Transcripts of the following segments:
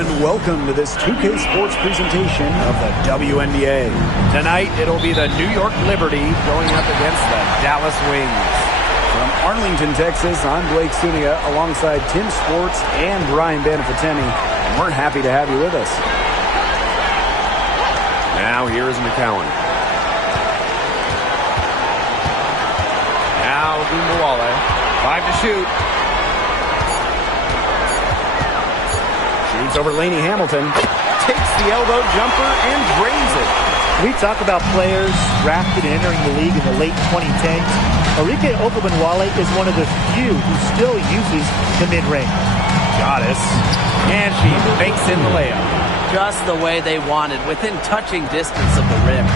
and welcome to this 2K Sports presentation of the WNBA. Tonight, it'll be the New York Liberty going up against the Dallas Wings. From Arlington, Texas, I'm Blake Sunia alongside Tim Sports and Brian Banafiteni, and we're happy to have you with us. Now, here is McCowan. Now, Gumbawale. 5 to shoot. Shoots over Lainey Hamilton. Takes the elbow jumper and drains it. We talk about players drafted and entering the league in the late 2010s. Arike Ogunbowale is one of the few who still uses the mid-range. Goddess. And she bakes in the layup. Just the way they wanted, within touching distance of the rim.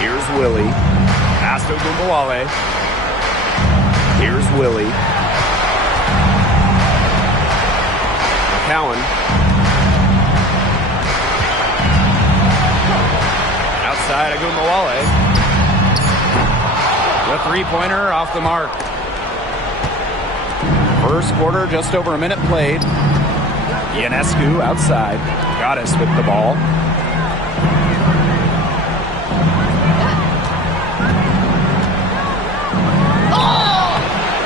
Here's Willie. Pass to Gumbawale. Here's Willie. McCowan. Outside Gumbawale. The three-pointer off the mark. First quarter, just over a minute played. Ionescu outside. Goddess with the ball.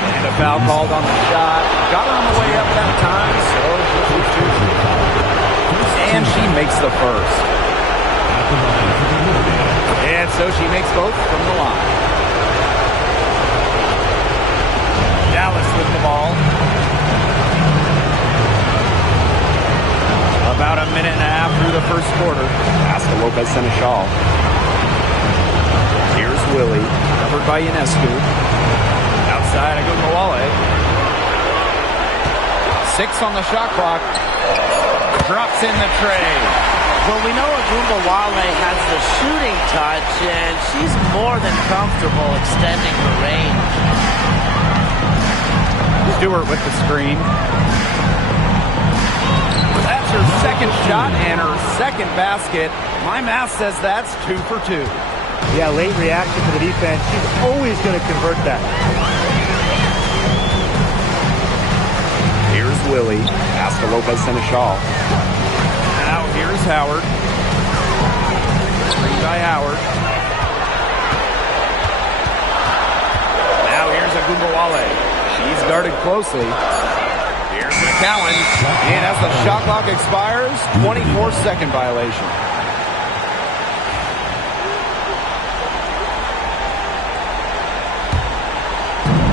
And a foul called on the shot. Got her on the way up that time, so she'll shoot. And she makes the first. And so she makes both from the line. Dallas with the ball. About a minute and a half through the first quarter. Pass to Lopez Seneschal. Here's Willie, covered by Ionescu. Outside Gumbawale. 6 on the shot clock. Drops in the tray. Well, we know Gumbawale has the shooting touch, and she's more than comfortable extending her range. Stewart with the screen. That's her second shot and her second basket. My math says that's 2 for 2. Yeah, late reaction to the defense. She's always going to convert that. Here's Willie. Pass to Lopez Seneschal. Now here's Howard. Screen by Howard. Now here's Gumbawale. She's guarded closely. Here's McCowan. And as the shot clock expires, 24-second violation.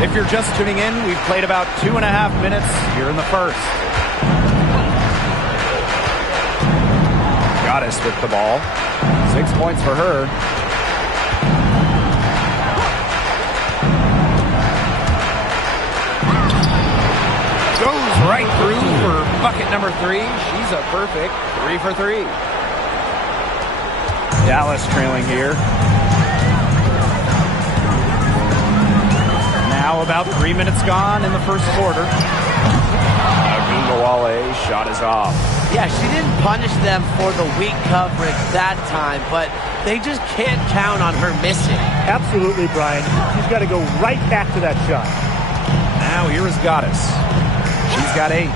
If you're just tuning in, we've played about 2.5 minutes here in the first. Goddess with the ball. 6 points for her. Goes right through for bucket number 3. She's a perfect 3 for 3. Dallas trailing here. Now about 3 minutes gone in the first quarter. Gumbawale shot is off. Yeah, she didn't punish them for the weak coverage that time, but they just can't count on her missing. Absolutely, Brian. She's got to go right back to that shot. Now here is Goddess. She's got 8.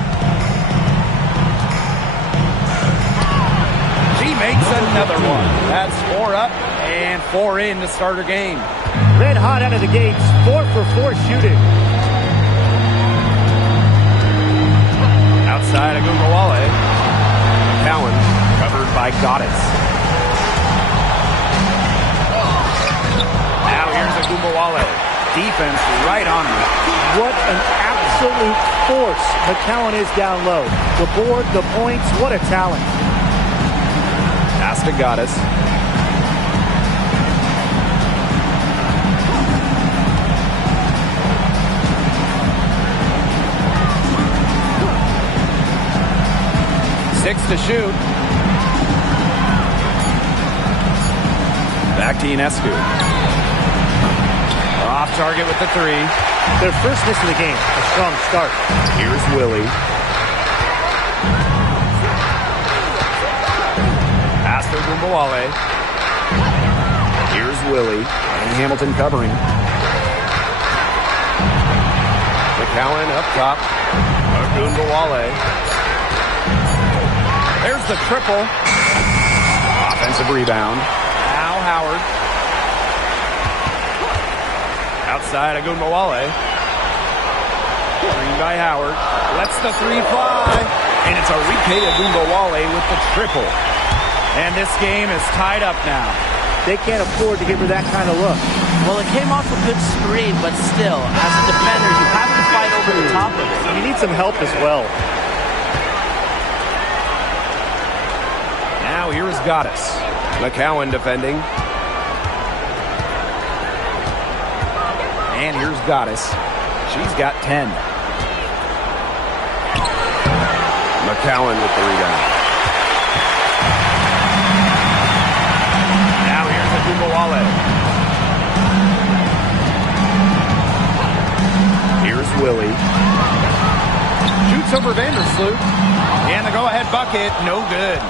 She makes another one. That's 4 up and 4 in to start her game. Red hot out of the gates, 4 for 4 shooting. Outside Gumbawale. McCowan covered by Goddess. Now here's Gumbawale. Defense right on her. What an absolute force McCowan is down low. The board, the points, what a talent. Pass to Goddess. Six to shoot. Back to Ionescu. Off target with the 3. Their first miss of the game. A strong start. Here's Willie. Pass to Gumbawale. Here's Willie. And Hamilton covering. McCowan up top. Ogunbowale. There's the triple. Offensive rebound. Now Howard. Outside Ogunbowale. Screen by Howard. Lets the three fly. And it's Arike Ogunbowale with the triple. And this game is tied up now. They can't afford to give her that kind of look. Well, it came off a good screen, but still, as a defender, you have to fight over the top of it. You need some help as well. Now here's Goddess. McCowan defending. And here's Goddess. She's got 10. McCowan with the rebound. Now here's Ogunbowale. Here's Willie. Shoots over Vandersloot. And the go-ahead bucket, no good.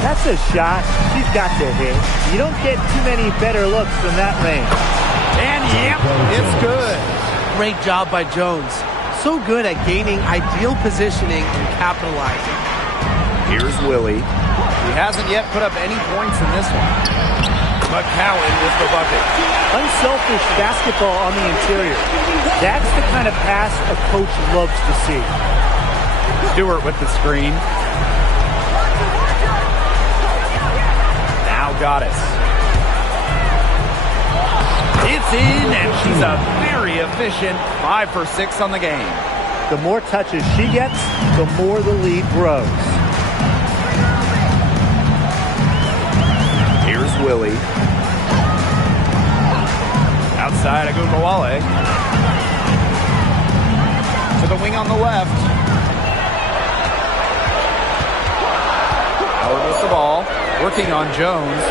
That's a shot she's got to hit. You don't get too many better looks from that range. And yep, it's good. Great job by Jones. So good at gaining ideal positioning and capitalizing. Here's Willie. He hasn't yet put up any points in this one. McCowan with the bucket. Unselfish basketball on the interior. That's the kind of pass a coach loves to see. Stewart with the screen. Now Goddess. It's in, and she's a very efficient 5 for 6 on the game. The more touches she gets, the more the lead grows. Here's Willie. Outside Ogunbowale. To the wing on the left. Howard with the ball. Working on Jones.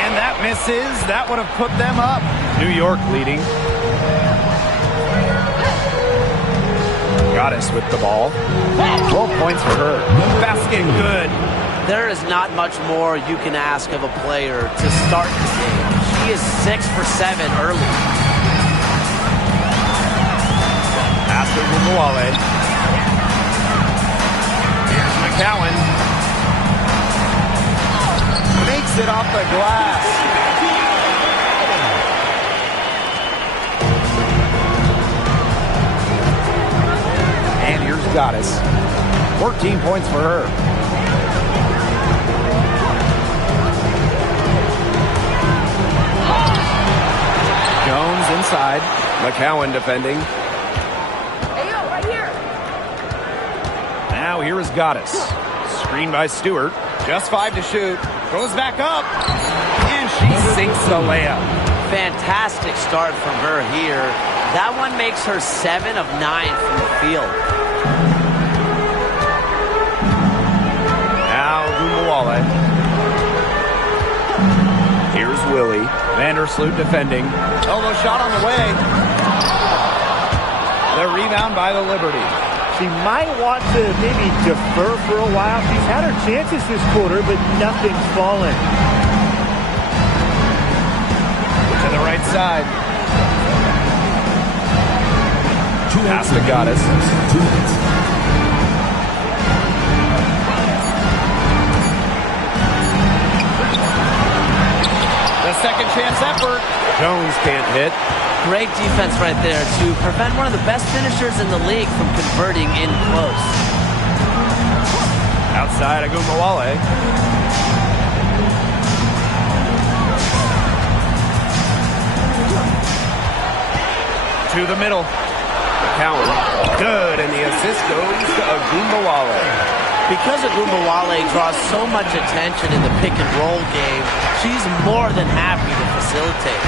And that misses. That would have put them up. New York leading. Goddess with the ball. 12 points for her. Basket good. There is not much more you can ask of a player to start the game. She is 6 for 7 early. Pass to Ogunbowale. Here's McCowan. Makes it off the glass. And here's Goddess. 14 points for her. Jones inside. McCowan defending. Hey, yo, right here. Now here is Goddess. Screen by Stewart. Just 5 to shoot. Goes back up. And she sinks the layup. Fantastic start from her here. That one makes her 7 of 9 from the field. Now Ogunbowale. Here's Willie. Vandersloot defending. Elbow shot on the way. The rebound by the Liberty. She might want to maybe defer for a while. She's had her chances this quarter, but nothing's fallen. To the right side. Pass to Goddess. The second chance effort. Jones can't hit. Great defense right there to prevent one of the best finishers in the league from converting in close. Outside Ogunbowale. To the middle. McCowan. Good, and the assist goes to Ogunbowale. Because Ogunbowale draws so much attention in the pick and roll game, she's more than happy to facilitate.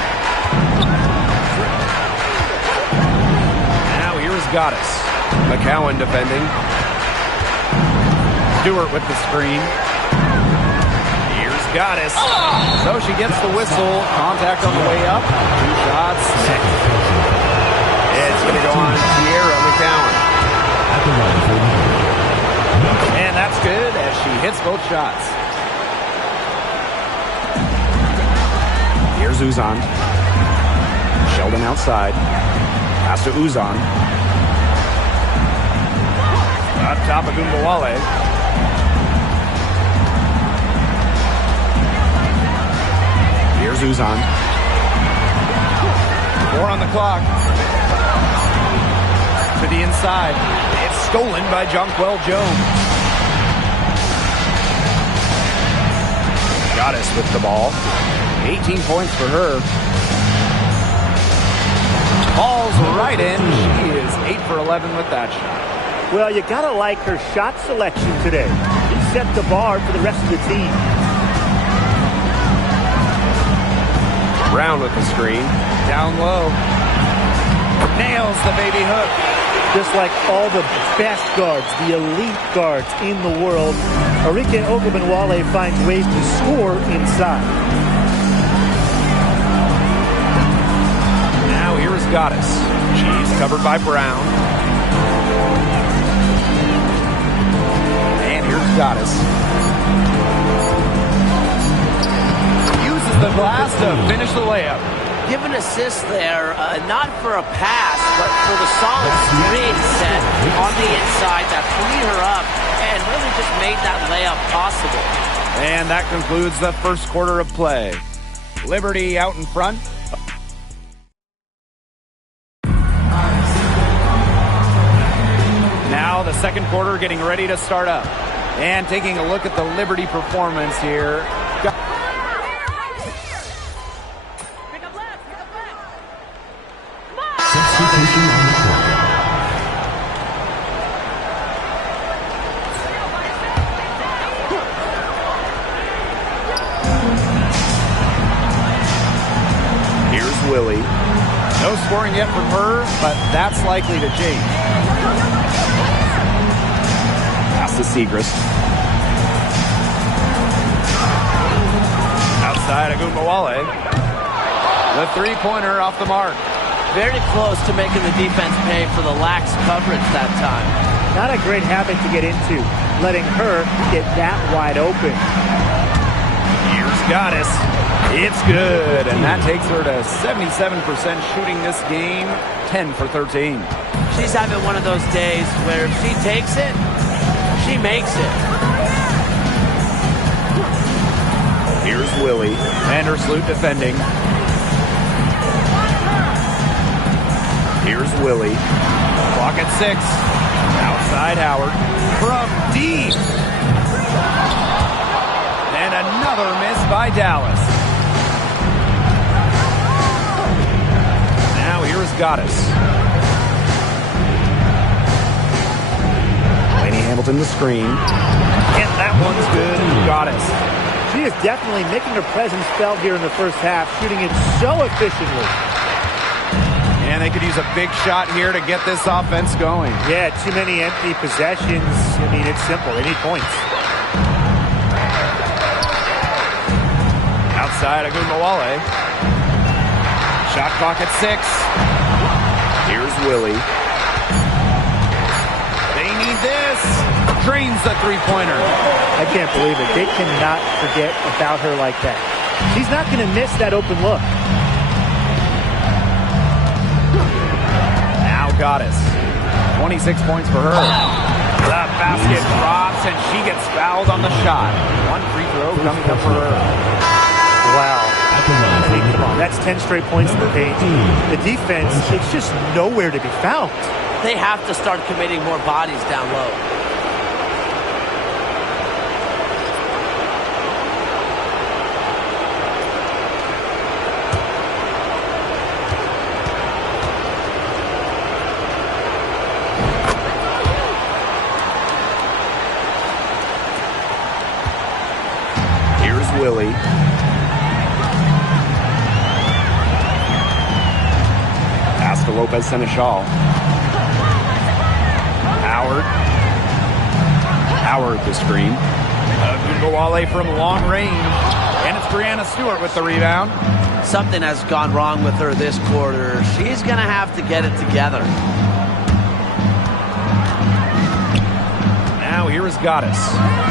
Now here's Goddess. McCowan defending. Stewart with the screen. Here's Goddess. So she gets the whistle. Contact on the way up. 2 shots. It's going to go on Sierra McCowan. And that's good as she hits both shots. Here's Uzan. Sheldon outside. Pass to Uzan. Up top of Gumbawale. Here's Uzan. 4 on the clock. To the inside. It's stolen by Jonquel Jones. Goddess with the ball. 18 points for her. Falls right in. She is 8 for 11 with that shot. Well, you got to like her shot selection today. She set the bar for the rest of the team. Brown with the screen. Down low. Nails the baby hook. Just like all the best guards, the elite guards in the world, Arike Ogunbowale finds ways to score inside. Now here is Goddess. She's covered by Brown. And here's Goddess. Uses the glass to finish the layup. Give an assist there, not for a pass, but for the solid screen set on the inside that freed her up and really just made that layup possible. And that concludes the first quarter of play. Liberty out in front. Now the second quarter getting ready to start up. And taking a look at the Liberty performance here. Here's Willie. No scoring yet from her, but that's likely to change. Pass to Segrist. Outside of Gumbawale. The three-pointer off the mark. Very close to making the defense pay for the lax coverage that time. Not a great habit to get into, letting her get that wide open. Here's Goddess. It's good, and that takes her to 77% shooting this game, 10 for 13. She's having one of those days where if she takes it, she makes it. Here's Willie. Vandersloot defending. Here's Willie. Clock at 6. Outside Howard. From deep. And another miss by Dallas. Now here's Goddess. Lainey Hamilton the screen. And that one's good. Goddess. She is definitely making her presence felt here in the first half, shooting it so efficiently. And they could use a big shot here to get this offense going. Yeah, too many empty possessions. I mean, it's simple. They need points. Outside of Gumbawale. Shot clock at 6. Here's Willie. They need this. Drains the three-pointer. I can't believe it. They cannot forget about her like that. She's not going to miss that open look. Now Goddess. 26 points for her. The basket drops, and she gets fouled on the shot. One free throw coming up for her. Wow. I mean, come on. That's 10 straight points in the paint. The defense, it's just nowhere to be found. They have to start committing more bodies down low. Willie. Pass to Lopez Seneschal. Howard the screen. Gumbawale from long range. And it's Brianna Stewart with the rebound. Something has gone wrong with her this quarter. She's going to have to get it together. Now here is Goddess.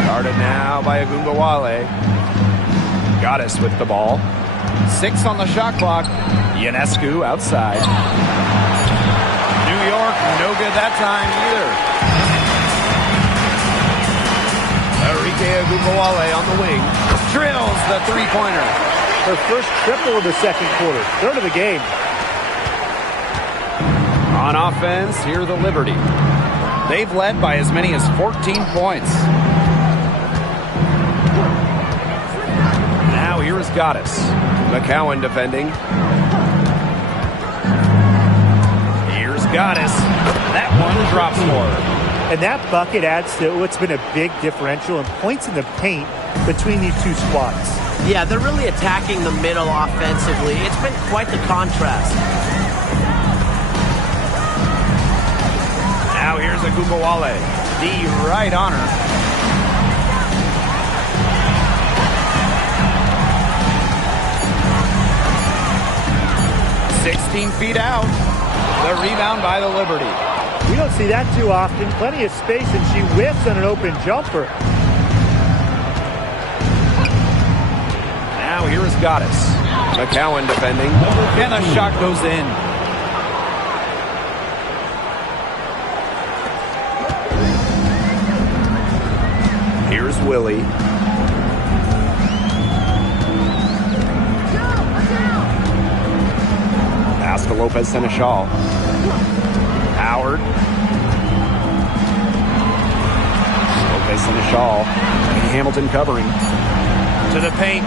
Guarded now by Gumbawale. Goddess with the ball. 6 on the shot clock. Ionescu outside. No good that time either. Enrique Agubuale on the wing. Drills the three-pointer. Her first triple of the second quarter. Third of the game. On offense, here the Liberty. They've led by as many as 14 points. Now here is Goddess. McCowan defending. Here's Goddess. That one drops for her. And that bucket adds to what's been a big differential in points in the paint between these two squads. Yeah, they're really attacking the middle offensively. It's been quite the contrast. Now here's Agubuale. D right on her. "16 feet out." The rebound by the Liberty. We don't see that too often. Plenty of space, and she whiffs on an open jumper. Now here is Goddess. McCowan defending. And the shot goes in. Here's Willie. Pass to Lopez Seneschal. Howard. Lopez Seneschal. Hamilton covering. To the paint.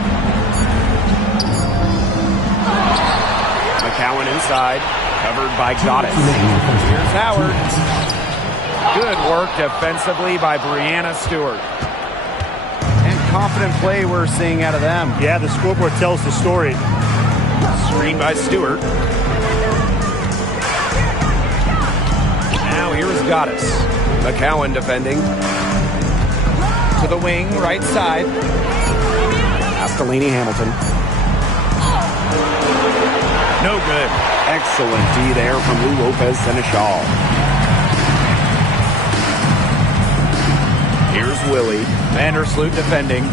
McCowan inside. Covered by Goddess. Here's Howard. Good work defensively by Brianna Stewart. And confident play we're seeing out of them. Yeah, the scoreboard tells the story. Screen by Stewart. Now here is Goddess. McCowan defending. To the wing, right side. Castellini Hamilton. No good. Excellent D there from Lou Lopez Seneschal. Here's Willie. Vandersloot defending.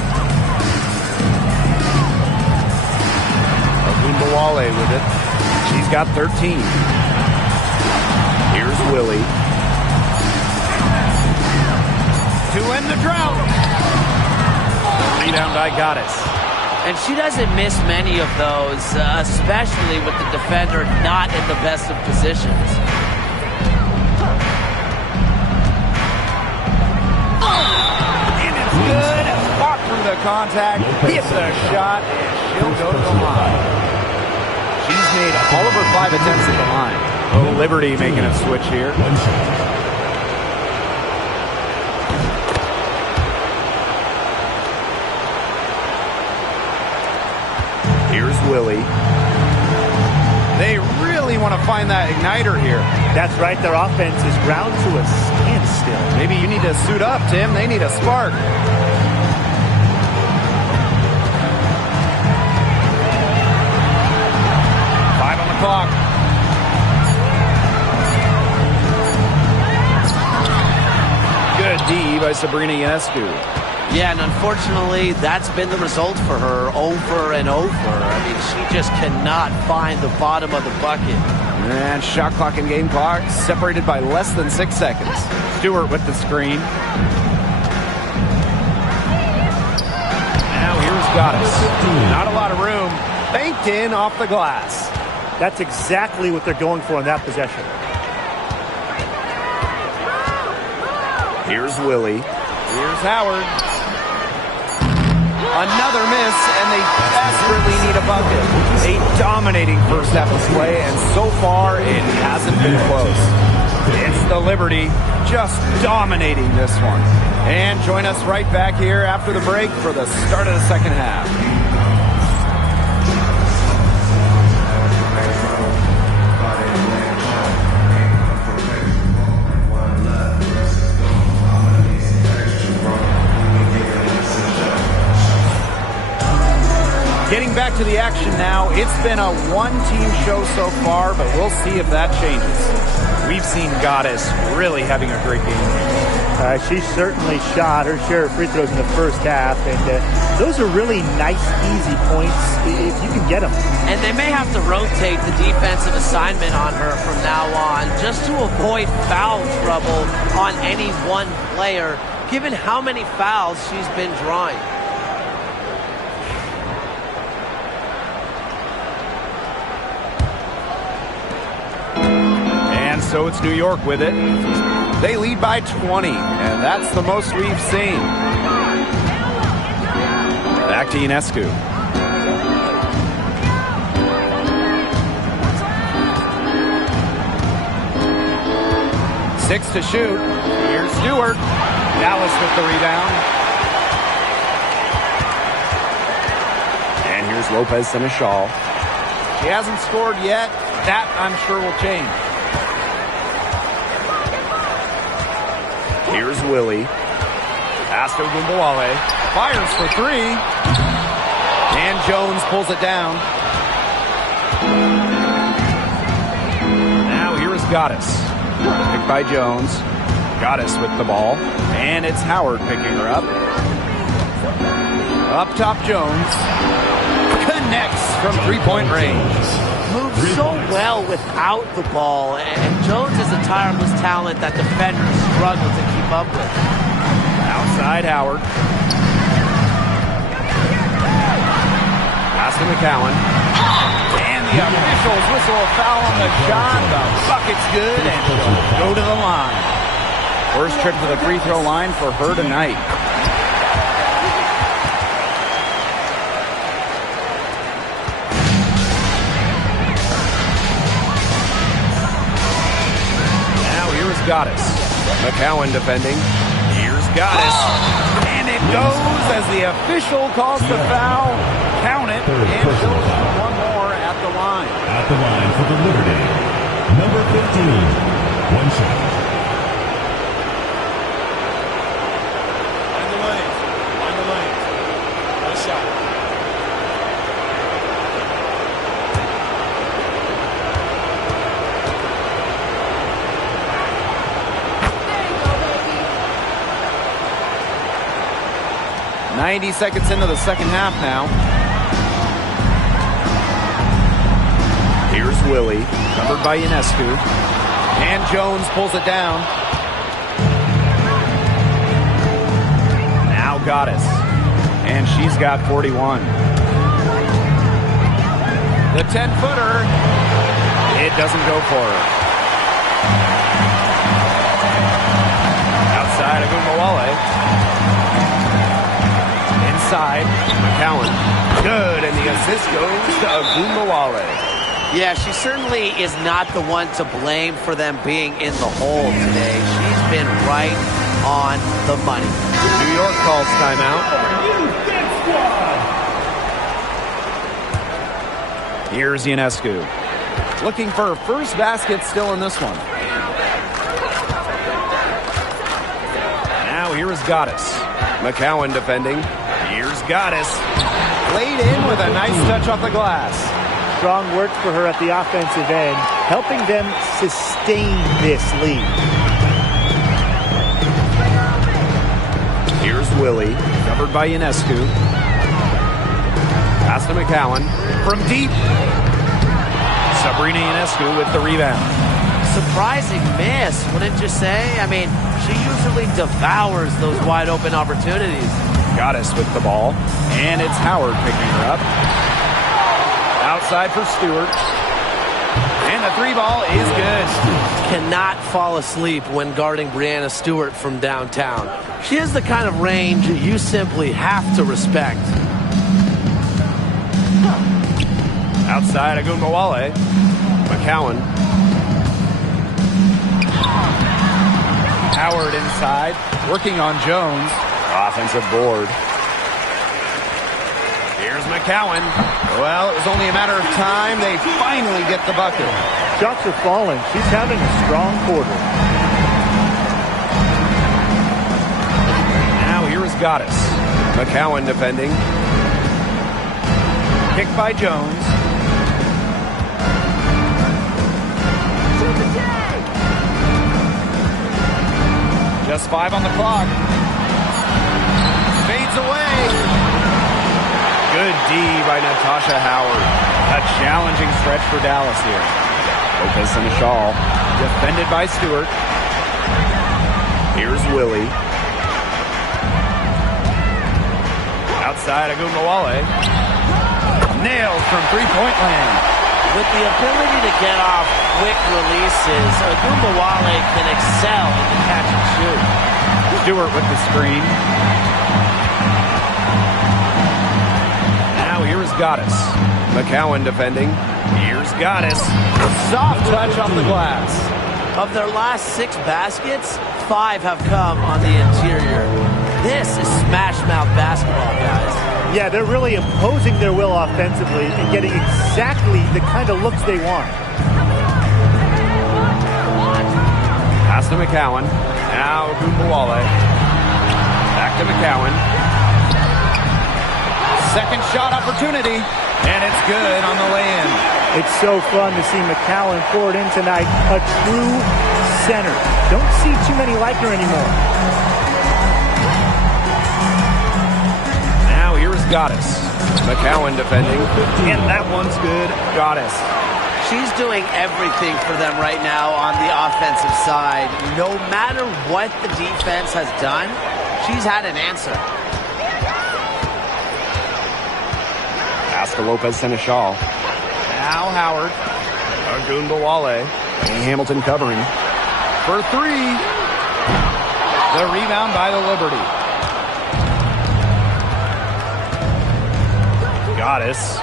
Agubuale with it. She's got 13. Here's Willie. To end the drought. Rebound by Goddess. And she doesn't miss many of those, especially with the defender not in the best of positions. And it's good. Fought through the contact. Hits the shot. And she'll go to the line. She's made all of her 5 attempts at the line. Oh, Liberty making a switch here. Here's Willie. They really want to find that igniter here. That's right. Their offense is ground to a standstill. Maybe you need to suit up, Tim. They need a spark. Five on the clock. Good D by Sabrina Ionescu. Yeah, and unfortunately, that's been the result for her over and over. I mean, she just cannot find the bottom of the bucket. And shot clock and game clock separated by less than 6 seconds. Stewart with the screen. Now here's Goddess. Not a lot of room. Banked in off the glass. That's exactly what they're going for in that possession. Here's Willie. Here's Howard. Another miss, and they desperately need a bucket. A dominating first half display, and so far it hasn't been close. It's the Liberty just dominating this one. And join us right back here after the break for the start of the second half. Getting back to the action now, it's been a one-team show so far, but we'll see if that changes. We've seen Goddess really having a great game. She certainly shot her share of free throws in the first half, and those are really nice, easy points if you can get them. And they may have to rotate the defensive assignment on her from now on just to avoid foul trouble on any one player, given how many fouls she's been drawing. And so it's New York with it. They lead by 20, and that's the most we've seen. Back to Ionescu. Six to shoot. Here's Stewart. Dallas with the rebound. And here's Lopez Seneschal. He hasn't scored yet. That, I'm sure, will change. Here's Willie. Pass to Gumbawale. Fires for three. And Jones pulls it down. Now here is Gaddis. Picked by Jones. Gaddis with the ball. And it's Howard picking her up. Up top, Jones. Connects from three-point range. Moves so well without the ball, and Jones is a tireless talent that defenders struggle to keep up with. Outside Howard. Pass to McCowan. And the officials whistle a foul on the shot. The bucket's good, and she'll go to the line. First trip to the free throw line for her tonight. Gaddis. McCowan defending. Here's Gaddis. And it goes as the official calls the foul. Count it. And she'll shoot one more at the line. At the line for the Liberty. Number 15. One shot. Find the lanes. Find the lanes. One shot. 90 seconds into the second half now. Here's Willie, Covered by Ionescu. And Jones pulls it down. Now Gaddis. And she's got 41. The 10-footer. It doesn't go for her. Outside of Gumbawale. Inside, McCowan. Good, and the assist goes to Gumbawale. Yeah, she certainly is not the one to blame for them being in the hole today. She's been right on the money. New York calls timeout. Here's Ionescu. Looking for her first basket still in this one. Now here is Gaddis. McCowan defending. Here's Gaddis. Laid in with a nice touch off the glass. Strong work for her at the offensive end, helping them sustain this lead. Here's Willie, covered by Ionescu. Pass to McCowan. From deep. Sabrina Ionescu with the rebound. Surprising miss, wouldn't you say? I mean, she usually devours those wide open opportunities. Gaddis with the ball. And it's Howard picking her up. Outside for Stewart. And the three ball is good. Cannot fall asleep when guarding Breanna Stewart from downtown. She has the kind of range you simply have to respect. Outside Agumbawale. McCowan. Howard inside. Working on Jones. Offensive board. Here's McCowan. Well, it was only a matter of time. They finally get the bucket. Shots are falling. She's having a strong quarter. Now here is Gaddis. McCowan defending. Kicked by Jones. Just Just 5 on the clock. Fades away. Good D by Natasha Howard. A challenging stretch for Dallas here. Lopez and a shawl. Defended by Stewart. Here's Willie. Outside Agumbawale. Nailed from three-point land. With the ability to get off quick releases, Agumbawale can excel in the catch and shoot. Stewart with the screen. Now here's Goddess. McCowan defending. Here's Goddess. Soft touch off the glass. Of their last 6 baskets, 5 have come on the interior. This is smash mouth basketball, guys. Yeah, they're really imposing their will offensively and getting exactly the kind of looks they want. Pass to McCowan. Now Agumbawale. Back to McCowan. Second shot opportunity. And it's good on the lay-in. It's so fun to see McCowan pour it in tonight. A true center. Don't see too many like her anymore. Now here's Goddess. McCowan defending. And that one's good. Goddess. She's doing everything for them right now on the offensive side. No matter what the defense has done, she's had an answer. Pass to Lopez Seneschal. Now Howard. Agumbawale. Hamilton covering. For 3. The rebound by the Liberty. Goddess.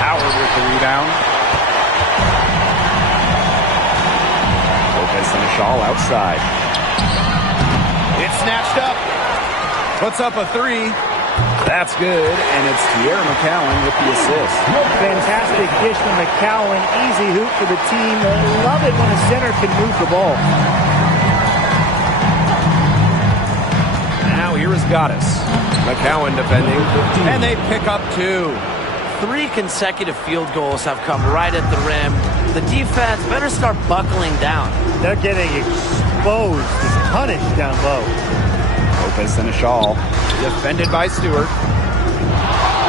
Howard with the rebound. Lopez Seneschal outside. It's snatched up. Puts up a 3. That's good, and it's Tierra McCowan with the assist. Fantastic dish from McCowan. Easy hoop for the team. Love it when a center can move the ball. Now here is Goddess. McCowan defending, and they pick up 2. 3 consecutive field goals have come right at the rim. The defense better start buckling down. They're getting exposed and punished down low. Lopez Seneschal, defended by Stewart.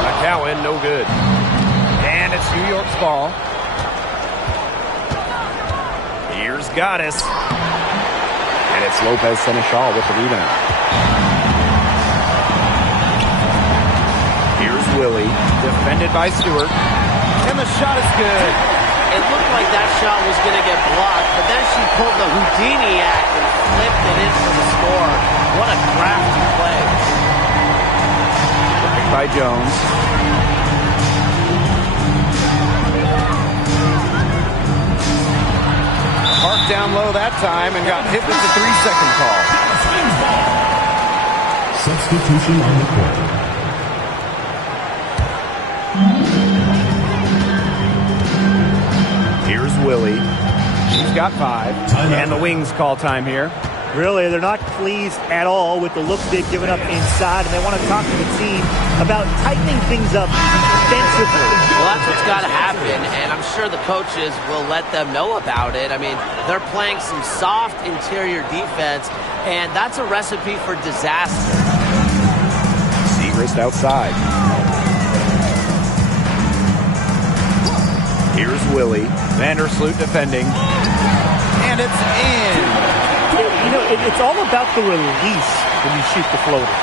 McCowan, no good. And it's New York's ball. Here's Goddess. And it's Lopez Seneschal with the rebound. Here's Willie, defended by Stewart. And the shot is good. It looked like that shot was going to get blocked, but then she pulled the Houdini act and flipped it in for the score. What a crafty play. Right by Jones. Parked down low that time and got hit with the 3-second call. Substitution on the court. Here's Willie. She's got 5. And the Wings call time here. Really, they're not pleased at all with the look they've given up inside, and they want to talk to the team about tightening things up defensively. Well, that's what's got to happen, and I'm sure the coaches will let them know about it. I mean, they're playing some soft interior defense, and that's a recipe for disaster. Segrist outside. Here's Willie. Vandersloot defending. And it's in. You know, it's all about the release when you shoot the floater.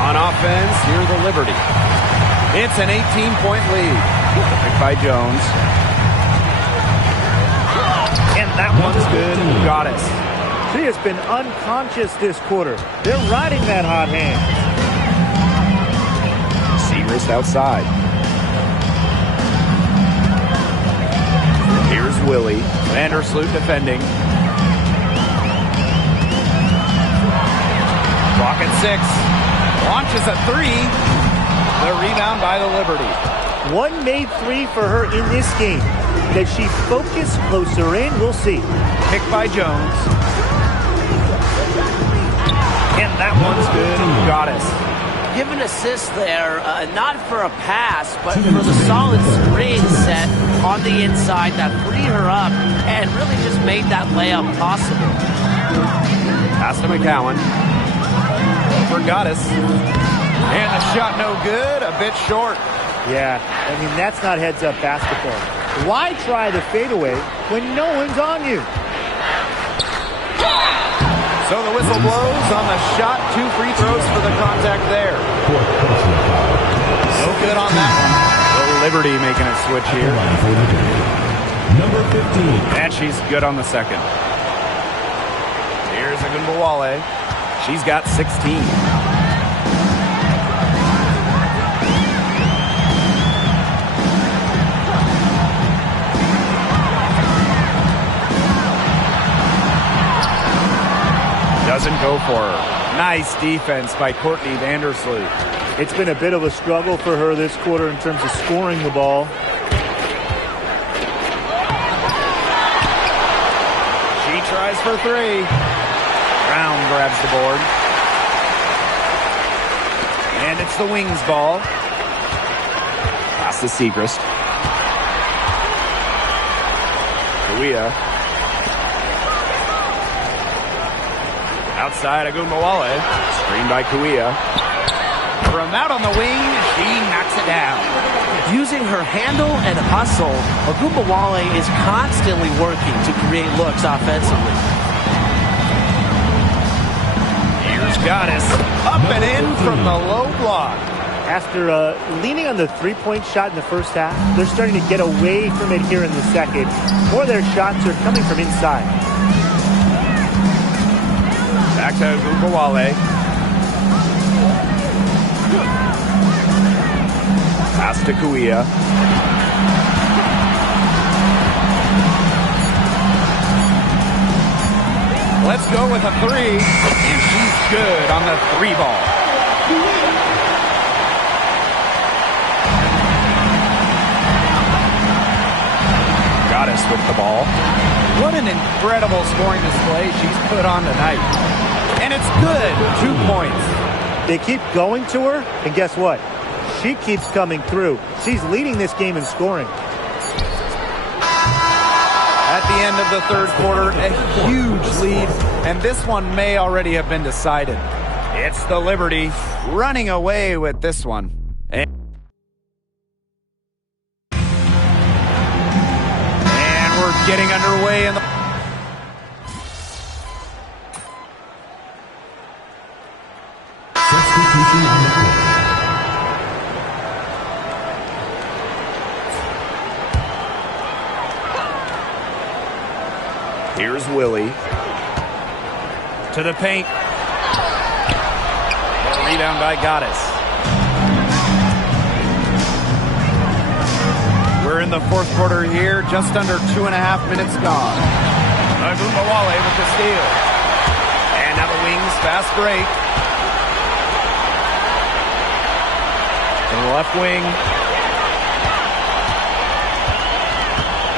On offense, here's the Liberty. It's an 18-point lead. Picked by Jones. And that one's good. Goddess. She has been unconscious this quarter. They're riding that hot hand. Segrist outside. Here's Willie. Vandersloot defending. Clock at 6. Launches a 3. The rebound by the Liberty. One made 3 for her in this game. Does she focus closer in? We'll see. Picked by Jones. And that one's good. Goddess. give an assist there, not for a pass, but for the solid screen set on the inside that freed her up and really just made that layup possible. Pass to McCowan. For Goddess. And the shot no good, a bit short. Yeah, I mean, that's not heads-up basketball. Why try the fadeaway when no one's on you? So the whistle blows on the shot. 2 free throws for the contact there. No good on that one. Well, Liberty making a switch here. Number 15. And she's good on the second. Here's Agunbowale. She's got 16. Doesn't go for her. Nice defense by Courtney Vandersloot. It's been a bit of a struggle for her this quarter in terms of scoring the ball. She tries for 3. Brown grabs the board. And it's the Wings ball. Pass to Segrist. Kuia. Outside Agunbowale. Screened by Kuia. From out on the wing, she knocks it down. Using her handle and hustle, Agunbowale is constantly working to create looks offensively. Here's Goddess. Up and in from the low block. After leaning on the three-point shot in the first half, they're starting to get away from it here in the second. More of their shots are coming from inside. Back to Agunbowale. Pass to Kuia. Let's go with a 3. And she's good on the 3 ball. Goddess with the ball. What an incredible scoring display she's put on tonight. And it's good. 2 points. They keep going to her, and guess what? She keeps coming through. She's leading this game in scoring. At the end of the third quarter, a huge lead, and this one may already have been decided. It's the Liberty running away with this one. And we're getting underway in the... Substitution on the court. Here's Willie. To the paint. Rebound by Goddess. We're in the fourth quarter here, just under 2.5 minutes gone. Agunbowale with the steal. And now the Wings fast break. To the left wing.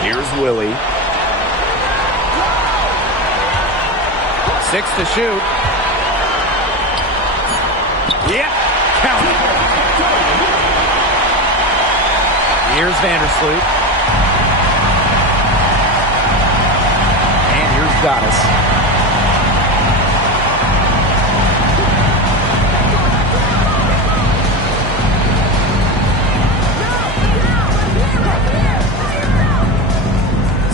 Here's Willie. 6 to shoot. Yeah, count it. Here's Vandersloot. And here's Goddess.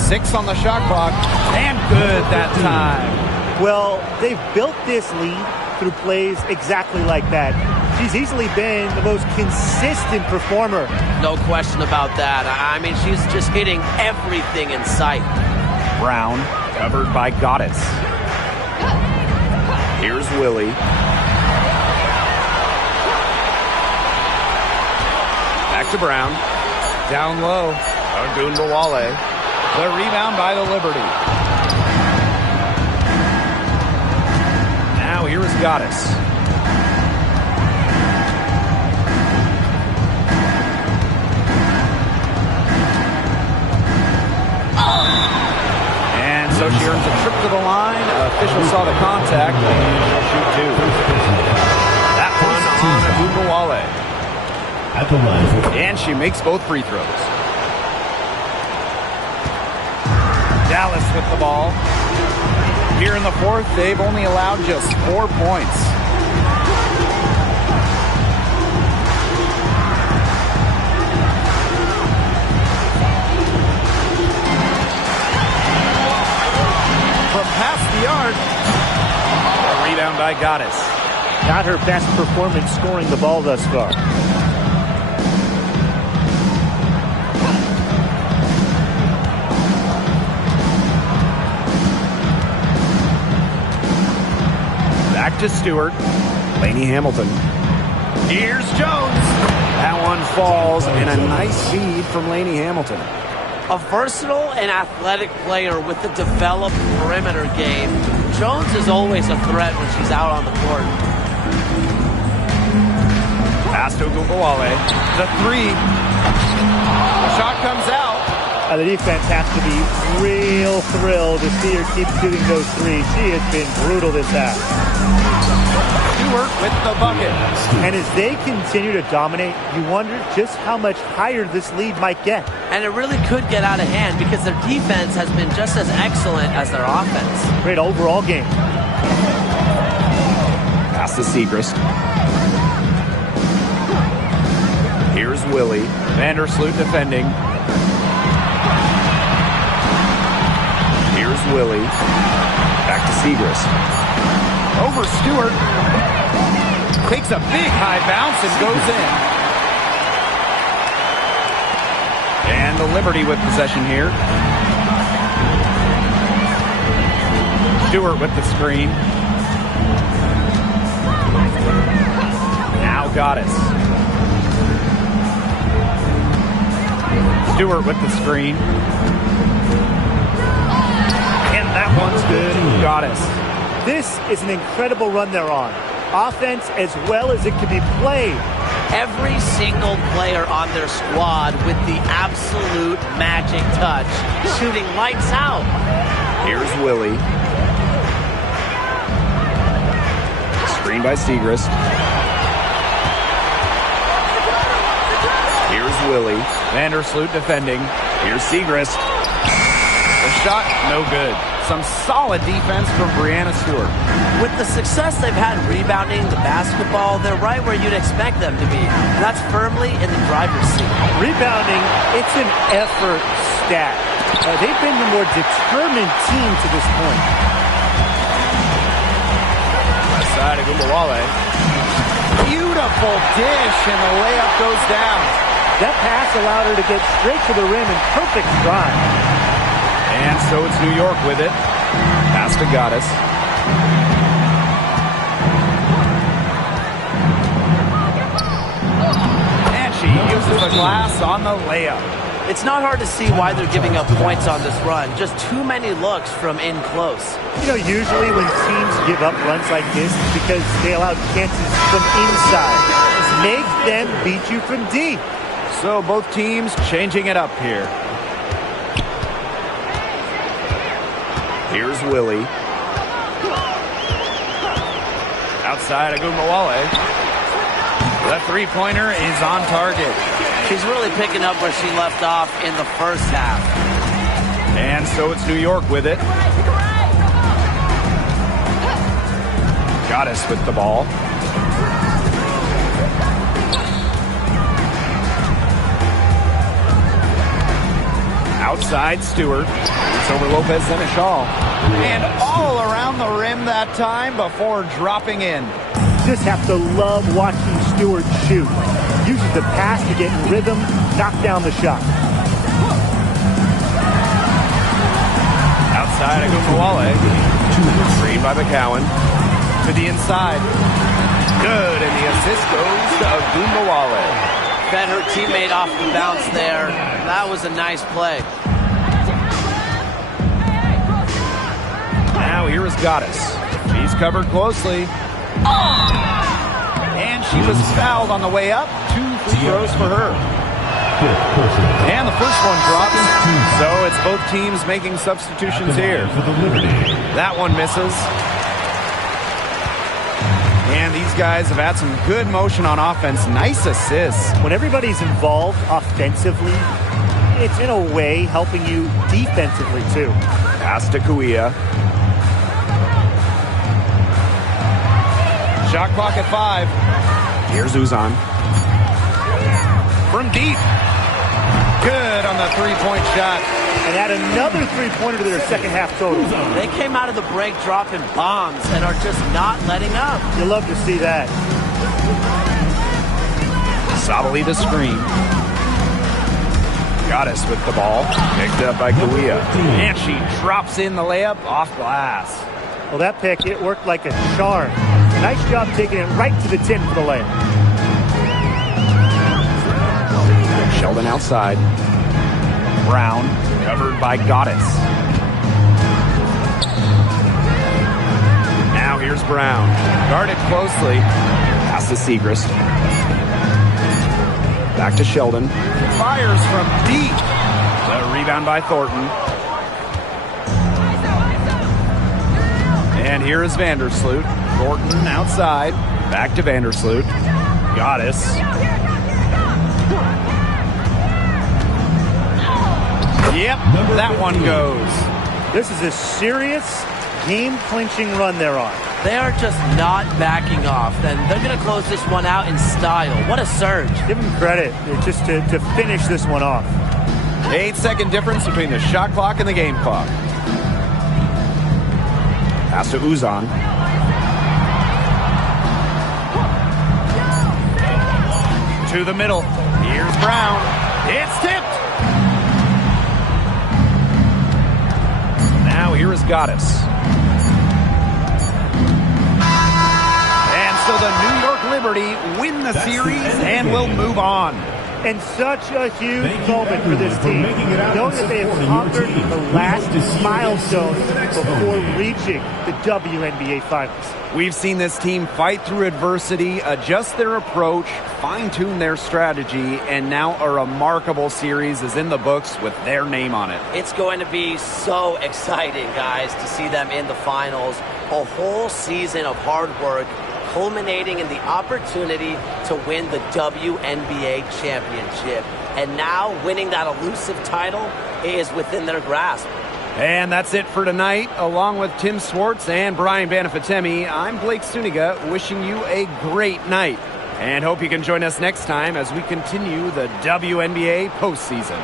Six on the shot clock. And good that time. Well, they've built this lead through plays exactly like that. She's easily been the most consistent performer. No question about that. I mean, she's just hitting everything in sight. Brown covered by Goddess. Here's Willie. Back to Brown. Down low. Agunbowale. The rebound by the Liberty. Now here is Goddess. And so she earns a trip to the line. Official saw the contact, and she'll shoot 2. That one on at the line. And she makes both free throws. Dallas with the ball. Here in the fourth, they've only allowed just 4 points. From past the arc, a rebound by Goddess. Not her best performance scoring the ball thus far. Back to Stewart. Lainey Hamilton. Here's Jones. That one falls, and a nice feed from Lainey Hamilton. A versatile and athletic player with a developed perimeter game. Jones is always a threat when she's out on the court. Pass to Ogunbowale. The three. The shot comes out. The defense has to be real thrilled to see her keep shooting those threes. She has been brutal this half. Stewart with the bucket. And as they continue to dominate, you wonder just how much higher this lead might get. And it really could get out of hand because their defense has been just as excellent as their offense. Great overall game. Pass to Segrist. Here's Willie. Vandersloot defending. Here's Willie. Back to Segrist. Over Stewart. Takes a big high bounce and goes in. And the Liberty with possession here. Stewart with the screen. Now Goddess. Stewart with the screen. And that one's good. Goddess. This is an incredible run they're on. Offense as well as it can be played. Every single player on their squad with the absolute magic touch, shooting lights out. Here's Willie. Screen by Segrist. Here's Willie. Vandersloot defending. Here's Segrist. The shot, no good. Some solid defense from Brianna Stewart. With the success they've had rebounding the basketball, they're right where you'd expect them to be. And that's firmly in the driver's seat. Rebounding, it's an effort stat. They've been the more determined team to this point. Left side of Ogunbowale. Beautiful dish, and the layup goes down. That pass allowed her to get straight to the rim in perfect stride. And so it's New York with it. Pass to Goddess. And she uses the glass on the layup. It's not hard to see why they're giving up points on this run. Just too many looks from in close. You know, usually when teams give up runs like this, it's because they allow chances from inside. Just make them beat you from deep. So both teams changing it up here. Here's Willie. Outside Ogunbowale. The three-pointer is on target. She's really picking up where she left off in the first half. And so it's New York with it. Goddess with the ball. Outside Stewart. It's over Lopez and Shaw. And all around the rim that time before dropping in. Just have to love watching Stewart shoot. Uses the pass to get in rhythm, knock down the shot. Outside Ogunbowale. Screen by McCowan. To the inside. Good, and the assist goes to Ogunbowale. Fed her teammate off the bounce there. That was a nice play. Now here is Goddess. She's covered closely. And she was fouled on the way up. 2 free throws for her. And the first one drops. So it's both teams making substitutions here. That one misses. And these guys have had some good motion on offense. Nice assists. When everybody's involved offensively, it's in a way helping you defensively too. Pass to Kuia. Shot clock at 5. Here's Uzan. From deep. Good on the three-point shot. And add another three-pointer to their second half total. They came out of the break dropping bombs and are just not letting up. You love to see that. Sabali the screen. Goddess with the ball. Picked up by Kuia. And she drops in the layup off glass. Well, that pick, it worked like a charm. Nice job taking it right to the tin for the layup. Sheldon outside. Brown covered by Goddess. Now here's Brown. Guarded closely. Pass to Segrist. Back to Sheldon. Fires from deep. The rebound by Thornton. And here is Vandersloot. Thornton outside. Back to Vandersloot. Goddess. Yep, that one goes. This is a serious game-clinching run they're on. They are just not backing off. And they're going to close this one out in style. What a surge. Give them credit just to finish this one off. 8-second difference between the shot clock and the game clock. Pass to Uzan. To the middle. Here's Brown. It's tipped. Now here is Goddess. And so the New York Liberty win the series and will move on. And such a huge moment for this team. Knowing that they have conquered the last milestone before reaching the WNBA Finals. We've seen this team fight through adversity, adjust their approach, fine-tune their strategy, and now a remarkable series is in the books with their name on it. It's going to be so exciting, guys, to see them in the finals. A whole season of hard work culminating in the opportunity to win the WNBA championship. And now winning that elusive title is within their grasp. And that's it for tonight. Along with Tim Swartz and Brian Banafitemi, I'm Blake Suniga, wishing you a great night. And hope you can join us next time as we continue the WNBA postseason.